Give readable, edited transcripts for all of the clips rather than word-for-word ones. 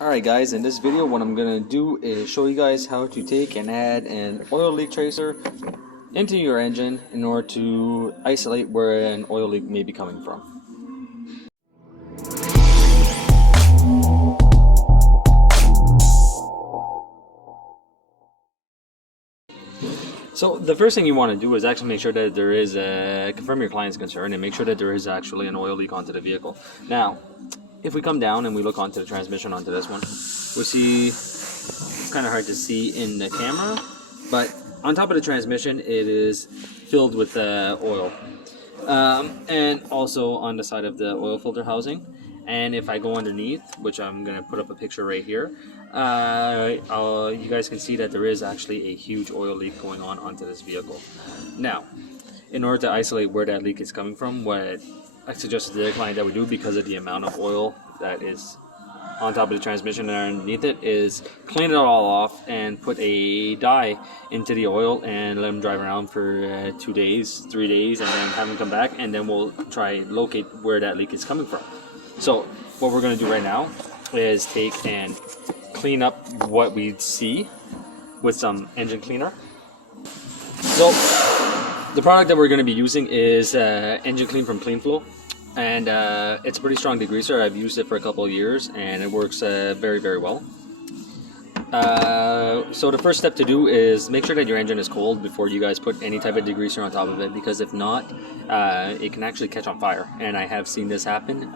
Alright guys, in this video what I'm going to do is show you guys how to take and add an oil leak tracer into your engine in order to isolate where an oil leak may be coming from. So the first thing you want to do is actually make sure that there is confirm your client's concern and make sure that there is actually an oil leak onto the vehicle. Now, if we come down and we look onto the transmission onto this one, we see it's kind of hard to see in the camera, but on top of the transmission it is filled with oil, and also on the side of the oil filter housing. And if I go underneath, which I'm going to put up a picture right here, you guys can see that there is actually a huge oil leak going on onto this vehicle. Now, in order to isolate where that leak is coming from, what I suggested to the client that we do, because of the amount of oil that is on top of the transmission and underneath it, is clean it all off and put a dye into the oil and let them drive around for 2 days, 3 days, and then have them come back, and then we'll try and locate where that leak is coming from. So what we're going to do right now is take and clean up what we see with some engine cleaner. So the product that we're going to be using is engine clean from Kleen-flo, and it's a pretty strong degreaser. I've used it for a couple of years and it works very well. So the first step to do is make sure that your engine is cold before you guys put any type of degreaser on top of it, because if not, it can actually catch on fire, and I have seen this happen,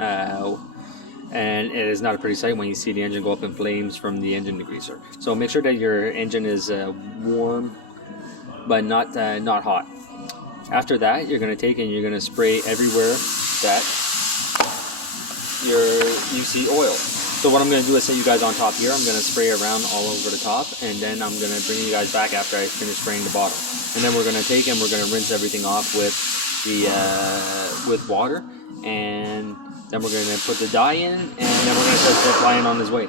and it is not a pretty sight when you see the engine go up in flames from the engine degreaser. So make sure that your engine is warm but not hot. After that, you're going to take and you're going to spray everywhere that you see oil. So what I'm going to do is set you guys on top here. I'm going to spray around all over the top, and then I'm going to bring you guys back after I finish spraying the bottom. And then we're going to take and we're going to rinse everything off with water, and then we're going to put the dye in, and then we're going to start the client on his way.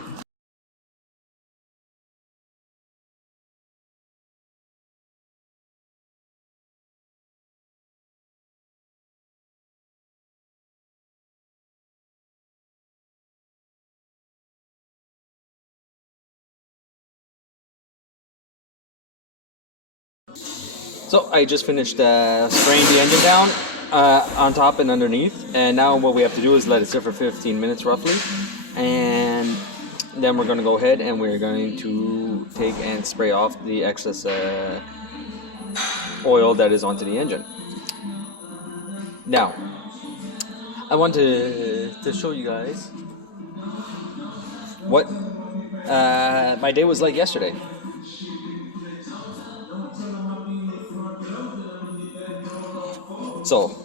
So I just finished spraying the engine down on top and underneath, and now what we have to do is let it sit for 15 minutes roughly, and then we're going to go ahead and we're going to take and spray off the excess oil that is onto the engine. Now, I want to show you guys what my day was like yesterday. So,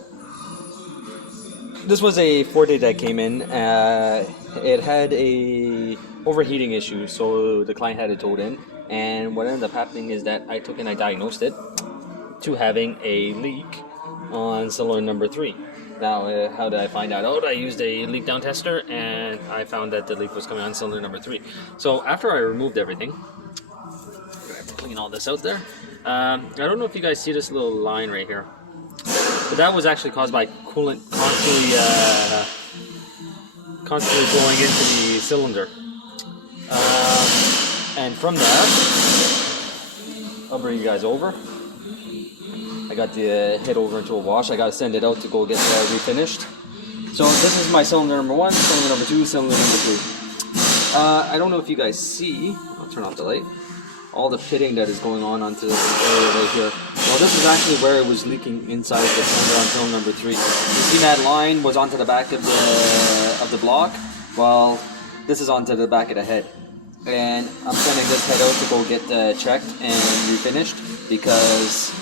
this was a Ford that came in. It had a overheating issue, so the client had it towed in. And what ended up happening is that I took and I diagnosed it to having a leak on cylinder number 3. Now, how did I find that out? I used a leak down tester, and I found that the leak was coming on cylinder number 3. So after I removed everything, I'm gonna have to clean all this out there. I don't know if you guys see this little line right here, but that was actually caused by coolant constantly flowing into the cylinder. And from that, I'll bring you guys over. I got the head over into a wash. I got to send it out to go get refinished. So this is my cylinder number 1, cylinder number 2, cylinder number 3. I don't know if you guys see, I'll turn off the light, all the pitting that is going on onto this area right here. Well, this is actually where it was leaking inside the cylinder on cylinder number 3. You see that line was onto the back of the block? Well, this is onto the back of the head. And I'm sending this head out to go get checked and refinished, because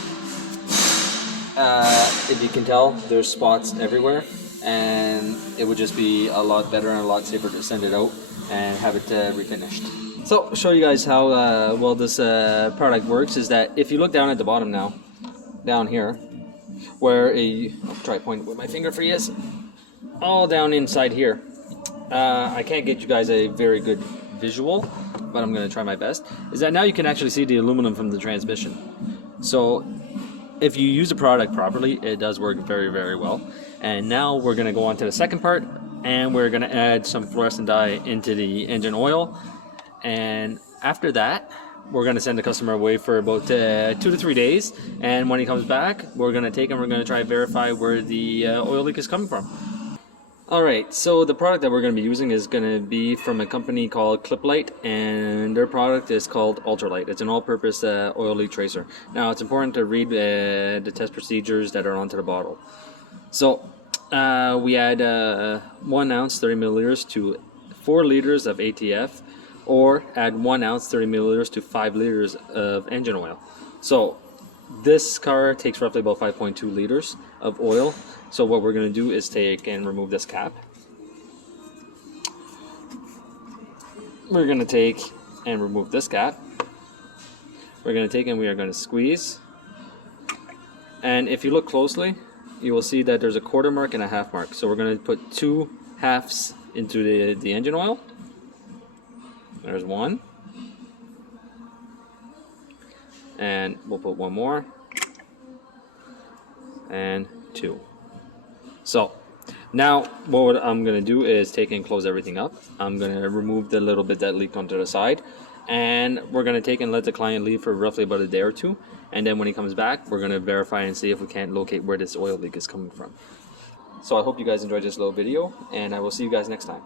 if you can tell, there's spots everywhere, and it would just be a lot better and a lot safer to send it out and have it refinished. So, show you guys how well this product works is that if you look down at the bottom now, down here, where I'll try pointing with my finger for you, all down inside here. I can't get you guys a very good visual, but I'm going to try my best, is that now you can actually see the aluminum from the transmission. So if you use the product properly, it does work very well. And now we're going to go on to the second part, and we're going to add some fluorescent dye into the engine oil. And after that, we're going to send the customer away for about 2 to 3 days. And when he comes back, we're going to take him, we're going to try to verify where the oil leak is coming from. Alright, so the product that we're going to be using is going to be from a company called Lite, and their product is called Ultralite. It's an all-purpose oil leak tracer. Now, it's important to read the test procedures that are onto the bottle. So, we add 1 ounce 30 milliliters to 4 liters of ATF, or add 1 ounce 30 milliliters to 5 liters of engine oil. So, this car takes roughly about 5.2 liters of oil. So what we're going to do is take and remove this cap. We're going to take and remove this cap. We're going to take and we are going to squeeze. And if you look closely, you will see that there's a quarter mark and a half mark. So we're going to put 2 halves into the engine oil. There's 1. And we'll put 1 more. And 2. So now what I'm going to do is take and close everything up. I'm going to remove the little bit that leaked onto the side, and we're going to take and let the client leave for roughly about a day or 2, and then when he comes back, we're going to verify and see if we can't locate where this oil leak is coming from. So I hope you guys enjoyed this little video, and I will see you guys next time.